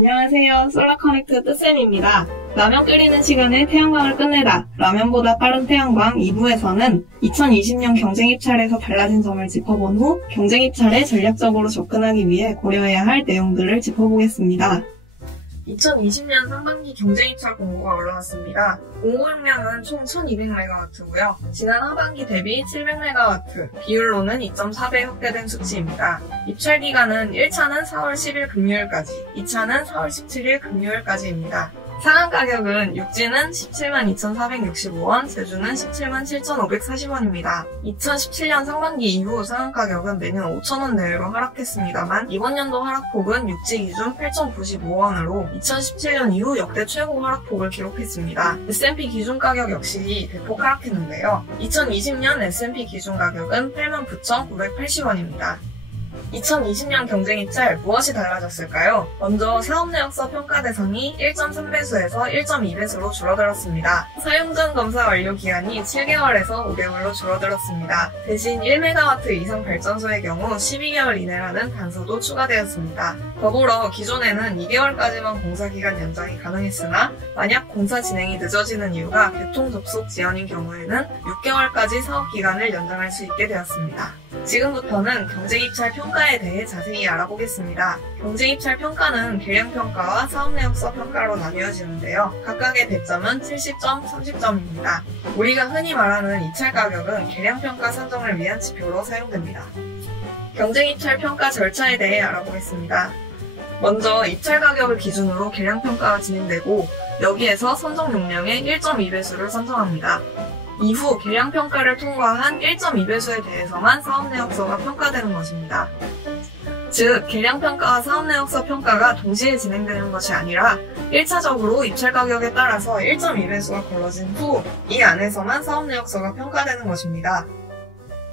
안녕하세요. 솔라커넥트 뜨쌤입니다. 라면 끓이는 시간에 태양광을 끝내다. 라면보다 빠른 태양광 2부에서는 2020년 경쟁입찰에서 달라진 점을 짚어본 후 경쟁입찰에 전략적으로 접근하기 위해 고려해야 할 내용들을 짚어보겠습니다. 2020년 상반기 경쟁입찰 공고가 올라왔습니다. 공고 용량은 총 1200MW고요. 지난 하반기 대비 700MW, 비율로는 2.4배 확대된 수치입니다. 입찰 기간은 1차는 4월 10일 금요일까지, 2차는 4월 17일 금요일까지입니다. 상한 가격은 육지는 172,465원, 제주는 177,540원입니다. 2017년 상반기 이후 상한 가격은 매년 5,000원 내외로 하락했습니다만 이번 연도 하락폭은 육지 기준 8,095원으로 2017년 이후 역대 최고 하락폭을 기록했습니다. S&P 기준 가격 역시 대폭 하락했는데요. 2020년 S&P 기준 가격은 89,980원입니다. 2020년 경쟁입찰 무엇이 달라졌을까요? 먼저 사업내역서 평가 대상이 1.3배수에서 1.2배수로 줄어들었습니다. 사용 전 검사 완료 기한이 7개월에서 5개월로 줄어들었습니다. 대신 1MW 이상 발전소의 경우 12개월 이내라는 단서도 추가되었습니다. 더불어 기존에는 2개월까지만 공사기간 연장이 가능했으나 만약 공사 진행이 늦어지는 이유가 교통 접속 지연인 경우에는 6개월까지 사업기간을 연장할 수 있게 되었습니다. 지금부터는 경쟁입찰 평가에 대해 자세히 알아보겠습니다. 경쟁입찰 평가는 계량평가와 사업내역서 평가로 나뉘어지는데요. 각각의 배점은 70점, 30점입니다. 우리가 흔히 말하는 입찰 가격은 계량평가 산정을 위한 지표로 사용됩니다. 경쟁입찰 평가 절차에 대해 알아보겠습니다. 먼저 입찰 가격을 기준으로 계량평가가 진행되고 여기에서 선정 용량의 1.2배수를 선정합니다. 이후 계량평가를 통과한 1.2배수에 대해서만 사업내역서가 평가되는 것입니다. 즉, 계량평가와 사업내역서 평가가 동시에 진행되는 것이 아니라 1차적으로 입찰 가격에 따라서 1.2배수가 걸러진 후 이 안에서만 사업내역서가 평가되는 것입니다.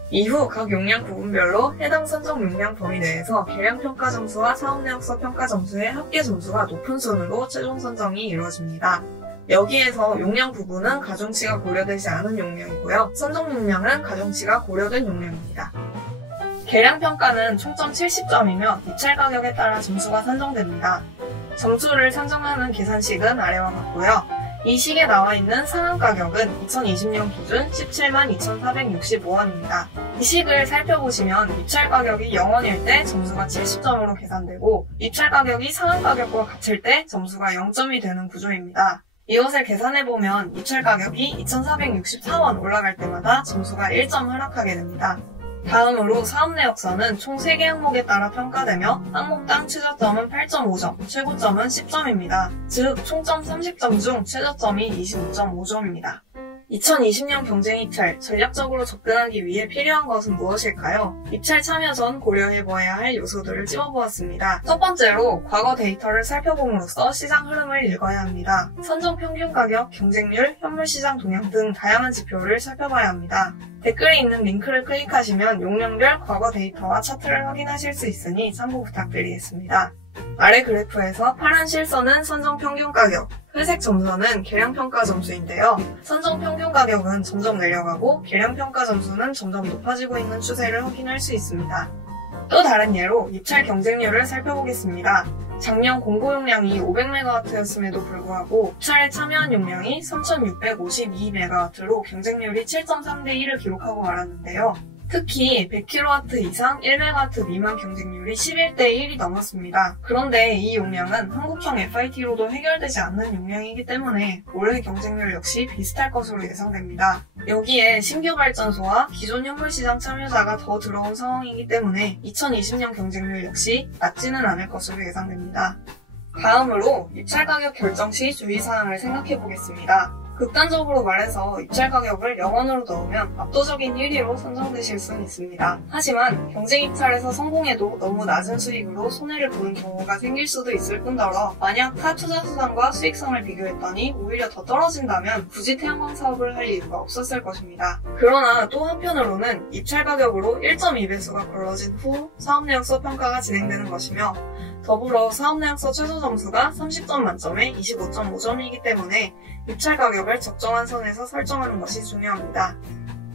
이후 각 용량 부분별로 해당 선정 용량 범위 내에서 계량평가 점수와 사업내역서 평가 점수의 합계 점수가 높은 순으로 최종 선정이 이루어집니다. 여기에서 용량 부분은 가중치가 고려되지 않은 용량이고요. 선정 용량은 가중치가 고려된 용량입니다. 계량평가는 총점 70점이며 입찰 가격에 따라 점수가 산정됩니다. 점수를 산정하는 계산식은 아래와 같고요. 이 식에 나와 있는 상한 가격은 2020년 기준 172,465원입니다. 이 식을 살펴보시면 입찰 가격이 0원일 때 점수가 70점으로 계산되고 입찰 가격이 상한 가격과 같을 때 점수가 0점이 되는 구조입니다. 이것을 계산해보면 입찰 가격이 2,464원 올라갈 때마다 점수가 1점 하락하게 됩니다. 다음으로 사업내역서는 총 3개 항목에 따라 평가되며 항목당 최저점은 8.5점, 최고점은 10점입니다. 즉 총점 30점 중 최저점이 25.5점입니다. 2020년 경쟁입찰, 전략적으로 접근하기 위해 필요한 것은 무엇일까요? 입찰 참여 전 고려해봐야 할 요소들을 찝어보았습니다. 첫 번째로 과거 데이터를 살펴봄으로써 시장 흐름을 읽어야 합니다. 선정 평균 가격, 경쟁률, 현물시장 동향 등 다양한 지표를 살펴봐야 합니다. 댓글에 있는 링크를 클릭하시면 용량별 과거 데이터와 차트를 확인하실 수 있으니 참고 부탁드리겠습니다. 아래 그래프에서 파란 실선은 선정 평균 가격, 회색 점선은 계량평가 점수인데요. 선정 평균 가격은 점점 내려가고 계량평가 점수는 점점 높아지고 있는 추세를 확인할 수 있습니다. 또 다른 예로 입찰 경쟁률을 살펴보겠습니다. 작년 공고 용량이 500MW였음에도 불구하고 입찰에 참여한 용량이 3,652MW로 경쟁률이 7.3대 1을 기록하고 말았는데요. 특히 100kW 이상 1MW 미만 경쟁률이 11대 1이 넘었습니다. 그런데 이 용량은 한국형 FIT로도 해결되지 않는 용량이기 때문에 올해 경쟁률 역시 비슷할 것으로 예상됩니다. 여기에 신규 발전소와 기존 현물시장 참여자가 더 들어온 상황이기 때문에 2020년 경쟁률 역시 낮지는 않을 것으로 예상됩니다. 다음으로 입찰 가격 결정 시 주의사항을 생각해 보겠습니다. 극단적으로 말해서 입찰 가격을 0원으로 넣으면 압도적인 1위로 선정되실 수는 있습니다. 하지만 경쟁입찰에서 성공해도 너무 낮은 수익으로 손해를 보는 경우가 생길 수도 있을 뿐더러 만약 타 투자 수단과 수익성을 비교했더니 오히려 더 떨어진다면 굳이 태양광 사업을 할 이유가 없었을 것입니다. 그러나 또 한편으로는 입찰 가격으로 1.2배수가 걸러진 후 사업내역서 평가가 진행되는 것이며 더불어 사업내역서 최저 점수가 30점 만점에 25.5점이기 때문에 입찰 가격을 적정한 선에서 설정하는 것이 중요합니다.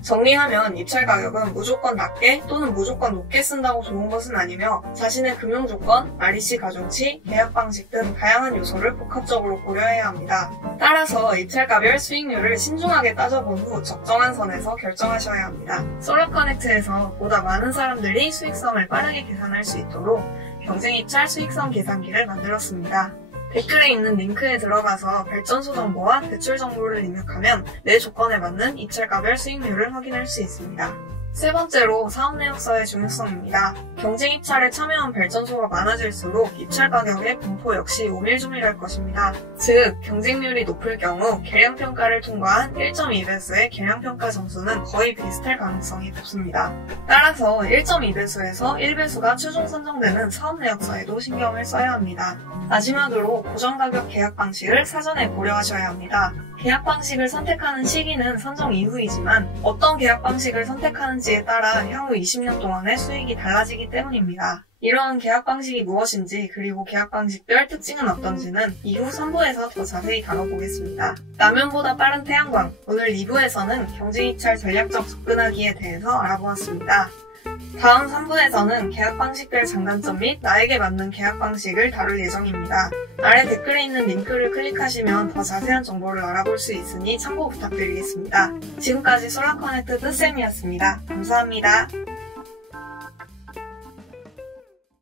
정리하면 입찰 가격은 무조건 낮게 또는 무조건 높게 쓴다고 좋은 것은 아니며 자신의 금융 조건, REC 가중치, 계약 방식 등 다양한 요소를 복합적으로 고려해야 합니다. 따라서 입찰가별 수익률을 신중하게 따져본 후 적정한 선에서 결정하셔야 합니다. 솔라커넥트에서 보다 많은 사람들이 수익성을 빠르게 계산할 수 있도록 경쟁입찰 수익성 계산기를 만들었습니다. 댓글에 있는 링크에 들어가서 발전소 정보와 대출 정보를 입력하면 내 조건에 맞는 입찰가별 수익률을 확인할 수 있습니다. 세 번째로 사업 내역서의 중요성입니다. 경쟁 입찰에 참여한 발전소가 많아질수록 입찰 가격의 분포 역시 오밀조밀할 것입니다. 즉, 경쟁률이 높을 경우 계량평가를 통과한 1.2배수의 계량평가 점수는 거의 비슷할 가능성이 높습니다. 따라서 1.2배수에서 1배수가 최종 선정되는 사업 내역서에도 신경을 써야 합니다. 마지막으로 고정가격 계약 방식을 사전에 고려하셔야 합니다. 계약 방식을 선택하는 시기는 선정 이후이지만 어떤 계약 방식을 선택하는지에 따라 향후 20년 동안의 수익이 달라지기 때문입니다. 이러한 계약 방식이 무엇인지 그리고 계약 방식별 특징은 어떤지는 이후 3부에서 더 자세히 다뤄보겠습니다. 라면보다 빠른 태양광, 오늘 2부에서는 경쟁입찰 전략적 접근하기에 대해서 알아보았습니다. 다음 3부에서는 계약 방식별 장단점 및 나에게 맞는 계약 방식을 다룰 예정입니다. 아래 댓글에 있는 링크를 클릭하시면 더 자세한 정보를 알아볼 수 있으니 참고 부탁드리겠습니다. 지금까지 솔라커넥트 뜨쌤이었습니다. 감사합니다.